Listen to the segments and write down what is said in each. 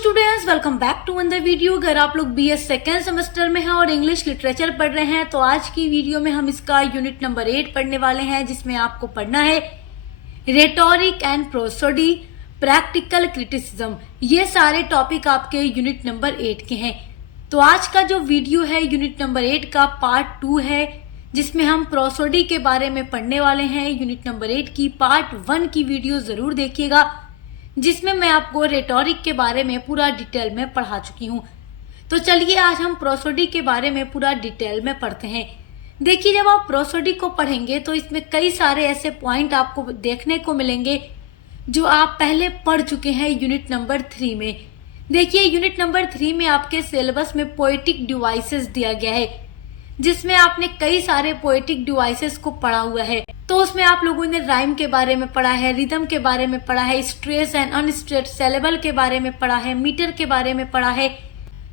Students, welcome back to another video. अगर आप लोग बीएस सेकेंड सेमेस्टर में हैं और इंग्लिश लिटरेचर पढ़ रहे हैं तो आज की वीडियो में हम इसका यूनिट नंबर 8 पढ़ने वाले हैं, जिसमें आपको पढ़ना है rhetoric and prosody, practical criticism. ये सारे टॉपिक आपके यूनिट नंबर 8 के हैं। तो आज का जो वीडियो है यूनिट नंबर 8 का पार्ट 2 है, जिसमें हम प्रोसोडी के बारे में पढ़ने वाले हैं। यूनिट नंबर 8 की पार्ट 1 की वीडियो जरूर देखिएगा, जिसमें मैं आपको रेटोरिक के बारे में पूरा डिटेल में पढ़ा चुकी हूँ। तो चलिए आज हम प्रोसोडी के बारे में पूरा डिटेल में पढ़ते हैं। देखिए, जब आप प्रोसोडी को पढ़ेंगे तो इसमें कई सारे ऐसे पॉइंट आपको देखने को मिलेंगे जो आप पहले पढ़ चुके हैं यूनिट नंबर 3 में। देखिए, यूनिट नंबर 3 में आपके सिलेबस में पोएटिक डिवाइसेस दिया गया है, जिसमें आपने कई सारे पोएटिक डिवाइसेस को पढ़ा हुआ है। तो उसमें आप लोगों ने राइम के बारे में पढ़ा है, रिदम के बारे में पढ़ा है, स्ट्रेस एंड अनस्ट्रेट सेलेबल के बारे में पढ़ा है, मीटर के बारे में पढ़ा है।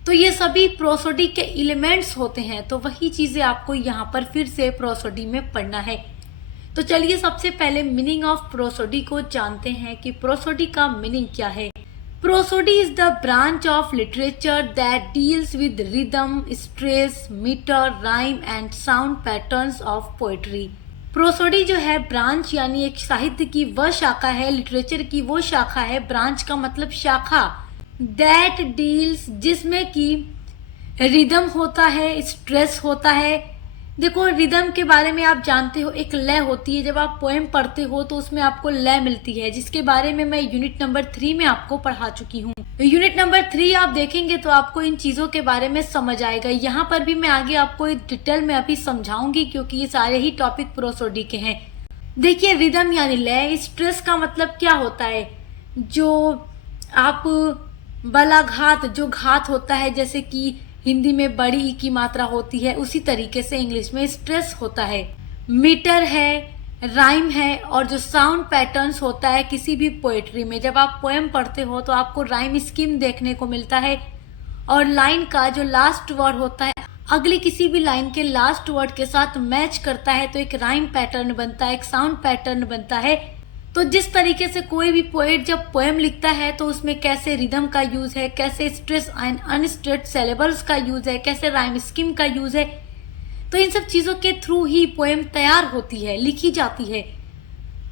तो ये सभी प्रोसोडी के एलिमेंट्स होते हैं। तो वही चीजें आपको यहाँ पर फिर से प्रोसोडी में पढ़ना है। तो चलिए सबसे पहले मीनिंग ऑफ प्रोसोडी को जानते हैं कि प्रोसोडी का मीनिंग क्या है। Prosody is the branch of literature that deals with rhythm, stress, meter, rhyme and sound patterns of poetry. Prosody जो है ब्रांच यानी एक साहित्य की वह शाखा है, लिटरेचर की वो शाखा है, ब्रांच का मतलब शाखा, दैट डील्स जिसमें कि रिदम होता है, स्ट्रेस होता है। देखो, रिदम के बारे में आप जानते हो, एक लय होती है। जब आप पोएम पढ़ते हो तो उसमें आपको लय मिलती है, जिसके बारे में मैं यूनिट नंबर 3 में आपको पढ़ा चुकी हूँ। यूनिट नंबर 3 आप देखेंगे तो आपको इन चीजों के बारे में समझ आएगा। यहाँ पर भी मैं आगे आपको डिटेल में अभी समझाऊंगी, क्योंकि ये सारे ही टॉपिक प्रोसोडी के हैं। देखिए, रिदम यानी लय, स्ट्रेस का मतलब क्या होता है, जो आप बलाघात, जो घात होता है, जैसे कि हिंदी में बड़ी ई की मात्रा होती है, उसी तरीके से इंग्लिश में स्ट्रेस होता है। मीटर है, राइम है, और जो साउंड पैटर्न्स होता है किसी भी पोएट्री में। जब आप पोएम पढ़ते हो तो आपको राइम स्कीम देखने को मिलता है, और लाइन का जो लास्ट वर्ड होता है अगली किसी भी लाइन के लास्ट वर्ड के साथ मैच करता है, तो एक राइम पैटर्न बनता है, एक साउंड पैटर्न बनता है। तो जिस तरीके से कोई भी पोएट जब पोएम लिखता है तो उसमें कैसे रिदम का यूज है, कैसे स्ट्रेस एंड अनस्ट्रेट सेलेबल्स का यूज है, कैसे राइम स्कीम का यूज है, तो इन सब चीजों के थ्रू ही पोएम तैयार होती है, लिखी जाती है।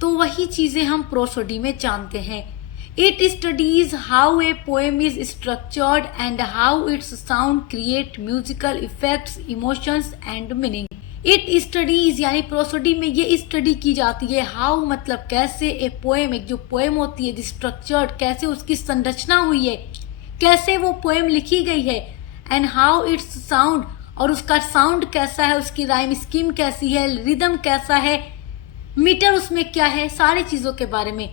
तो वही चीजें हम प्रोसोडी में जानते हैं। It studies how a poem is structured and how it's sound create musical effects, emotions and meaning. It studies यानी प्रोसोडी में ये स्टडी की जाती है। हाउ मतलब कैसे, ए पोएम, एक जो पोएम होती है स्ट्रक्चर्ड, कैसे उसकी संरचना हुई है, कैसे वो पोएम लिखी गई है, एंड हाउ इट्स साउंड, और उसका साउंड कैसा है, उसकी राइम स्कीम कैसी है, रिदम कैसा है, मीटर उसमें क्या है, सारी चीजों के बारे में।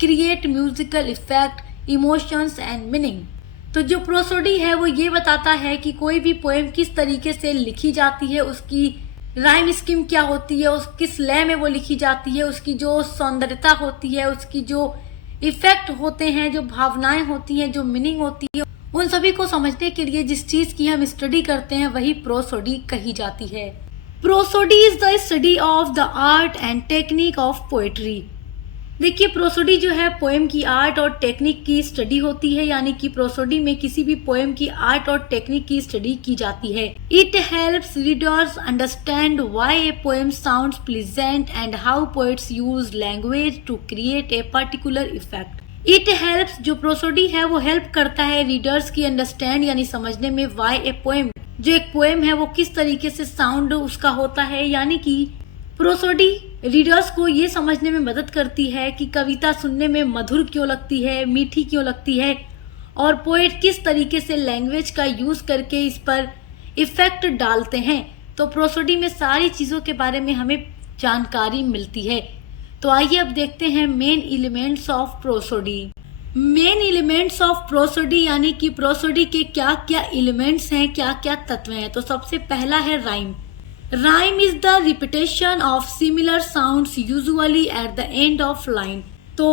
Create musical effect, emotions and meaning. तो जो प्रोसोडी है वो ये बताता है कि कोई भी पोएम किस तरीके से लिखी जाती है, उसकी राइम स्कीम क्या होती है, उस किस लय में वो लिखी जाती है, उसकी जो सौंदर्यता होती है, उसकी जो इफेक्ट होते हैं, जो भावनाएं होती हैं, जो मीनिंग होती है, उन सभी को समझने के लिए जिस चीज की हम स्टडी करते हैं वही प्रोसोडी कही जाती है। Prosody is the study of the art and technique of poetry. देखिए, प्रोसोडी जो है पोएम की आर्ट और टेक्निक की स्टडी होती है, यानी कि प्रोसोडी में किसी भी पोएम की आर्ट और टेक्निक की स्टडी की जाती है। It helps readers understand why a poem sounds pleasant and how poets use language to create a particular effect. It helps, जो प्रोसोडी है वो हेल्प करता है रीडर्स की अंडरस्टैंड यानी समझने में, व्हाई ए पोएम, जो एक पोएम है वो किस तरीके से साउंड उसका होता है। यानी कि प्रोसोडी रीडर्स को ये समझने में मदद करती है कि कविता सुनने में मधुर क्यों लगती है, मीठी क्यों लगती है, और पोएट किस तरीके से लैंग्वेज का यूज करके इस पर इफेक्ट डालते हैं। तो प्रोसोडी में सारी चीजों के बारे में हमें जानकारी मिलती है। तो आइए अब देखते हैं main elements of prosody. Main elements of prosody यानी कि प्रोसोडी के क्या क्या एलिमेंट्स हैं, क्या क्या तत्व हैं। तो सबसे पहला है rhyme. Rhyme is the repetition of similar sounds usually at the end of line। तो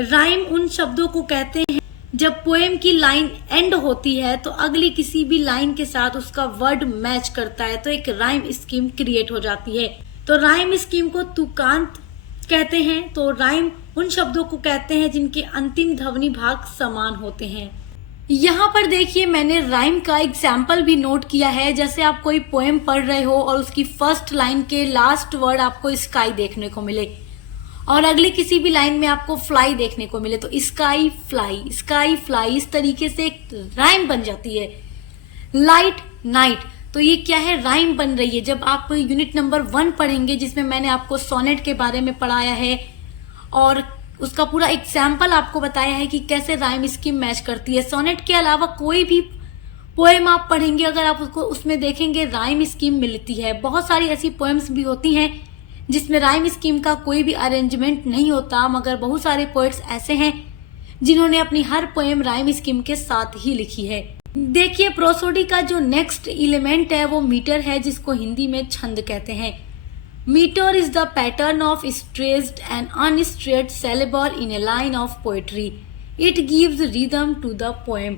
राइम उन शब्दों को कहते हैं जब पोएम की लाइन एंड होती है तो अगली किसी भी लाइन के साथ उसका वर्ड मैच करता है, तो एक राइम स्कीम क्रिएट हो जाती है। तो राइम स्कीम को तुकांत कहते हैं। तो राइम उन शब्दों को कहते हैं जिनके अंतिम ध्वनि भाग समान होते हैं। यहाँ पर देखिए मैंने राइम का एग्जाम्पल भी नोट किया है। जैसे आप कोई पोएम पढ़ रहे हो और उसकी फर्स्ट लाइन के लास्ट वर्ड आपको स्काई देखने को मिले और अगली किसी भी लाइन में आपको फ्लाई देखने को मिले, तो स्काई फ्लाई इस तरीके से एक राइम बन जाती है। लाइट नाइट, तो ये क्या है, राइम बन रही है। जब आप यूनिट नंबर 1 पढ़ेंगे जिसमें मैंने आपको सोनेट के बारे में पढ़ाया है और उसका पूरा एग्जाम्पल आपको बताया है कि कैसे राइम स्कीम मैच करती है। सोनेट के अलावा कोई भी पोएम आप पढ़ेंगे अगर आप उसको उसमें देखेंगे राइम स्कीम मिलती है। बहुत सारी ऐसी पोएम्स भी होती हैं जिसमें राइम स्कीम का कोई भी अरेंजमेंट नहीं होता, मगर बहुत सारे पोएट्स ऐसे हैं जिन्होंने अपनी हर पोएम राइम स्कीम के साथ ही लिखी है। देखिए प्रोसोडी का जो नेक्स्ट एलिमेंट है वो मीटर है, जिसको हिंदी में छंद कहते हैं। Meter is the pattern of stressed and unstressed syllable in a line of poetry. It gives rhythm to the poem.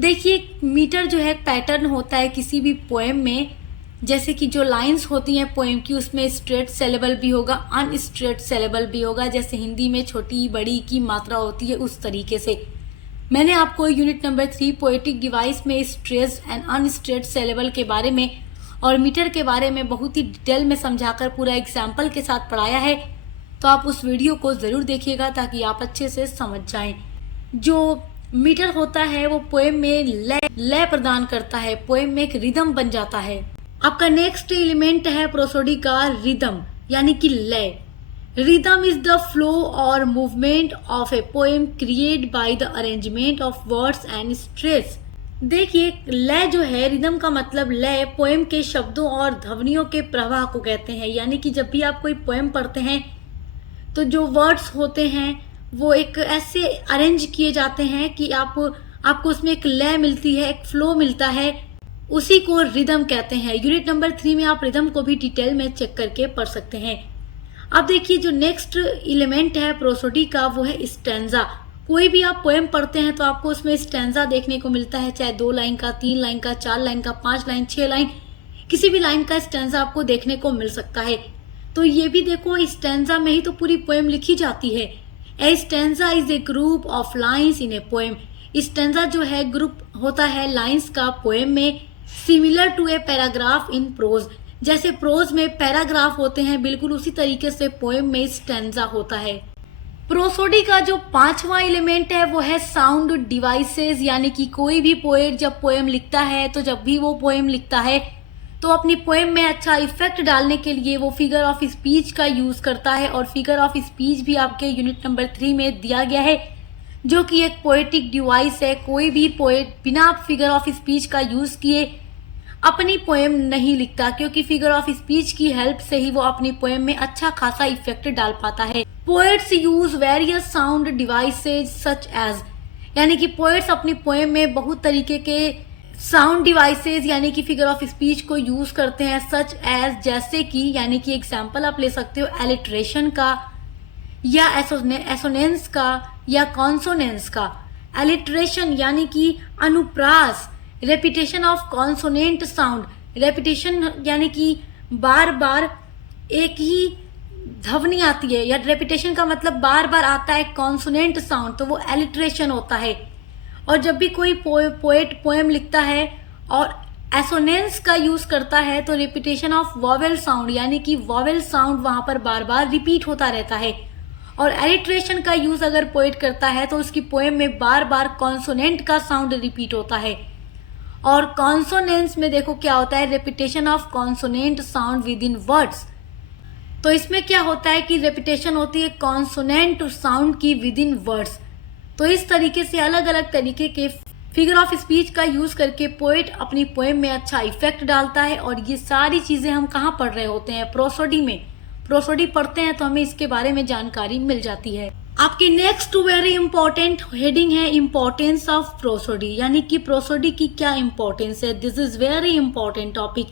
देखिए मीटर जो है पैटर्न होता है किसी भी पोएम में, जैसे कि जो लाइंस होती हैं पोएम की उसमें स्ट्रेट सेलेबल भी होगा, अनस्ट्रेट सेलेबल भी होगा। जैसे हिंदी में छोटी बड़ी की मात्रा होती है उस तरीके से। मैंने आपको यूनिट नंबर 3 पोएटिक डिवाइस में स्ट्रेस्ड एंड अनस्ट्रेट सेलेबल के बारे में और मीटर के बारे में बहुत ही डिटेल में समझाकर पूरा एग्जाम्पल के साथ पढ़ाया है, तो आप उस वीडियो को ज़रूर देखिएगा ताकि आप अच्छे से समझ जाएं। जो मीटर होता है वो पोएम में लय प्रदान करता है, पोएम में एक रिदम बन जाता है। आपका नेक्स्ट एलिमेंट है प्रोसोडी का रिदम यानी कि लय। रिदम इज द फ्लो और movement of a poem create by the arrangement of words and stress. देखिए लय जो है, रिदम का मतलब लय, पोएम के शब्दों और ध्वनियों के प्रवाह को कहते हैं। यानी कि जब भी आप कोई पोएम पढ़ते हैं तो जो वर्ड्स होते हैं वो एक ऐसे अरेंज किए जाते हैं कि आपको उसमें एक लय मिलती है, एक फ्लो मिलता है, उसी को रिदम कहते हैं। यूनिट नंबर 3 में आप रिदम को भी डिटेल में चेक करके पढ़ सकते हैं। अब देखिए जो नेक्स्ट एलिमेंट है प्रोसोडी का वो है स्टैंजा। कोई भी आप पोएम पढ़ते हैं तो आपको उसमें स्टैंजा देखने को मिलता है, चाहे 2 लाइन का, 3 लाइन का, 4 लाइन का, 5 लाइन, 6 लाइन, किसी भी लाइन का स्टैंजा आपको देखने को मिल सकता है। तो ये भी देखो स्टैंजा में ही तो पूरी पोएम लिखी जाती है। A stanza is a group of lines in a poem. Stanza जो है ग्रुप होता है लाइन्स का पोएम में, similar to a paragraph in prose. जैसे प्रोज में पैराग्राफ होते हैं बिल्कुल उसी तरीके से पोएम में स्टैंजा होता है। प्रोसोडी का जो 5वां एलिमेंट है वो है साउंड डिवाइसेस। यानी कि कोई भी पोएट जब पोएम लिखता है तो जब भी वो पोएम लिखता है तो अपनी पोएम में अच्छा इफेक्ट डालने के लिए वो फिगर ऑफ स्पीच का यूज करता है। और फिगर ऑफ स्पीच भी आपके यूनिट नंबर 3 में दिया गया है, जो कि एक पोएटिक डिवाइस है। कोई भी पोएट बिना फिगर ऑफ स्पीच का यूज किए अपनी पोएम नहीं लिखता, क्योंकि फिगर ऑफ स्पीच की हेल्प से ही वो अपनी पोएम में अच्छा खासा इफेक्ट डाल पाता है। Poets use various sound devices such as, यानी कि पोएट्स अपनी पोएम में बहुत तरीके के साउंड डिवाइसेज यानी कि फिगर ऑफ स्पीच को यूज करते हैं। सच एज जैसे कि, यानी कि एग्जाम्पल आप ले सकते हो एलिट्रेशन का या एसोनेंस का या कॉन्सोनेंस का। एलिट्रेशन यानी कि अनुप्रास, repetition of consonant sound. Repetition यानी कि बार बार एक ही ध्वनि आती है, या रेपिटेशन का मतलब बार बार आता है कॉन्सोनेंट साउंड, तो वो एलिट्रेशन होता है। और जब भी कोई पोएट पोएम लिखता है और एसोनेंस का यूज करता है तो रेपिटेशन ऑफ वॉवेल साउंड, यानी कि वॉवेल साउंड वहां पर बार बार रिपीट होता रहता है। और एलिट्रेशन का यूज अगर पोएट करता है तो उसकी पोएम में बार बार कॉन्सोनेंट का साउंड रिपीट होता है। और कॉन्सोनेंस में देखो क्या होता है, repetition of consonant sound with in words. तो इसमें क्या होता है कि रेपिटेशन होती है कॉन्सोनेंट साउंड की विद इन वर्ड्स। तो इस तरीके से अलग अलग तरीके के फिगर ऑफ स्पीच का यूज करके पोएट अपनी पोएम में अच्छा इफेक्ट डालता है। और ये सारी चीजें हम कहाँ पढ़ रहे होते हैं, प्रोसोडी में। प्रोसोडी पढ़ते हैं तो हमें इसके बारे में जानकारी मिल जाती है। आपकी नेक्स्ट वेरी इंपॉर्टेंट हेडिंग है इम्पोर्टेंस ऑफ प्रोसोडी, यानी कि प्रोसोडी की क्या इंपॉर्टेंस है। This is very important topic,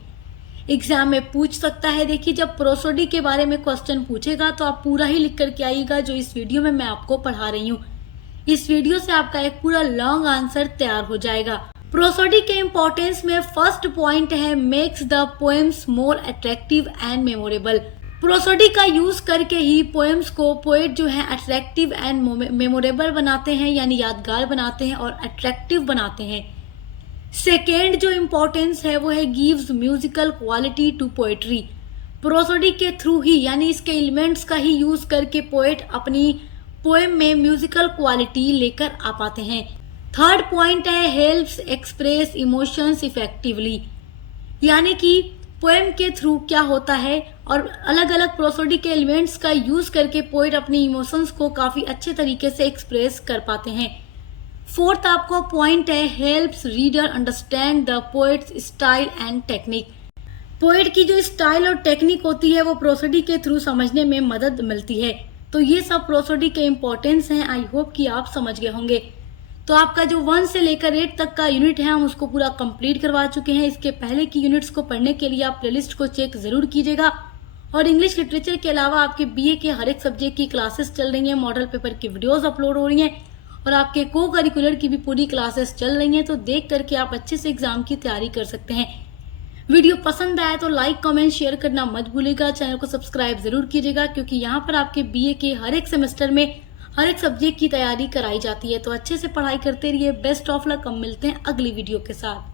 exam में पूछ सकता है। देखिए जब प्रोसोडी के बारे में क्वेश्चन पूछेगा तो आप पूरा ही लिख करके आइएगा जो इस वीडियो में मैं आपको पढ़ा रही हूँ। इस वीडियो से आपका एक पूरा लॉन्ग आंसर तैयार हो जाएगा। प्रोसोडी के इम्पोर्टेंस में फर्स्ट पॉइंट है makes the poems more attractive and memorable. Prosody का यूज करके ही पोएम्स को पोएट जो है अट्रैक्टिव एंड मेमोरेबल बनाते हैं, यानी यादगार बनाते हैं और अट्रैक्टिव बनाते हैं। सेकेंड जो इम्पोर्टेंस है वो है gives musical quality to poetry. Prosody के थ्रू ही, यानी इसके एलिमेंट्स का ही यूज करके पोएट अपनी पोएम में म्यूजिकल क्वालिटी लेकर आ पाते हैं। थर्ड पॉइंट है हेल्प्स एक्सप्रेस इमोशंस इफेक्टिवली, यानी कि पोएम के थ्रू क्या होता है और अलग अलग प्रोसोडी के एलिमेंट्स का यूज करके पोएट अपनी इमोशंस को काफी अच्छे तरीके से एक्सप्रेस कर पाते हैं। फोर्थ आपको पॉइंट है helps reader understand the poets style and technique. Poet की जो स्टाइल और टेक्निक होती है वो प्रोसोडी के थ्रू समझने में मदद मिलती है। तो ये सब प्रोसोडी के इम्पोर्टेंस हैं। आई होप कि आप समझ गए होंगे। तो आपका जो 1 से लेकर 8 तक का यूनिट है हम उसको पूरा कंप्लीट करवा चुके हैं। इसके पहले की यूनिट्स को पढ़ने के लिए आप प्लेलिस्ट को चेक जरूर कीजिएगा। और इंग्लिश लिटरेचर के अलावा आपके बीए के हर एक सब्जेक्ट की क्लासेस चल रही हैं, मॉडल पेपर की वीडियोस अपलोड हो रही हैं और आपके को करिकुलर की भी पूरी क्लासेस चल रही हैं। तो देख करके आप अच्छे से एग्जाम की तैयारी कर सकते हैं। वीडियो पसंद आया तो लाइक कमेंट शेयर करना मत भूलिएगा। चैनल को सब्सक्राइब जरूर कीजिएगा, क्योंकि यहाँ पर आपके बीए के हर एक सेमेस्टर में हर एक सब्जेक्ट की तैयारी कराई जाती है। तो अच्छे से पढ़ाई करते रहिए। Best of luck. हम मिलते हैं अगली वीडियो के साथ।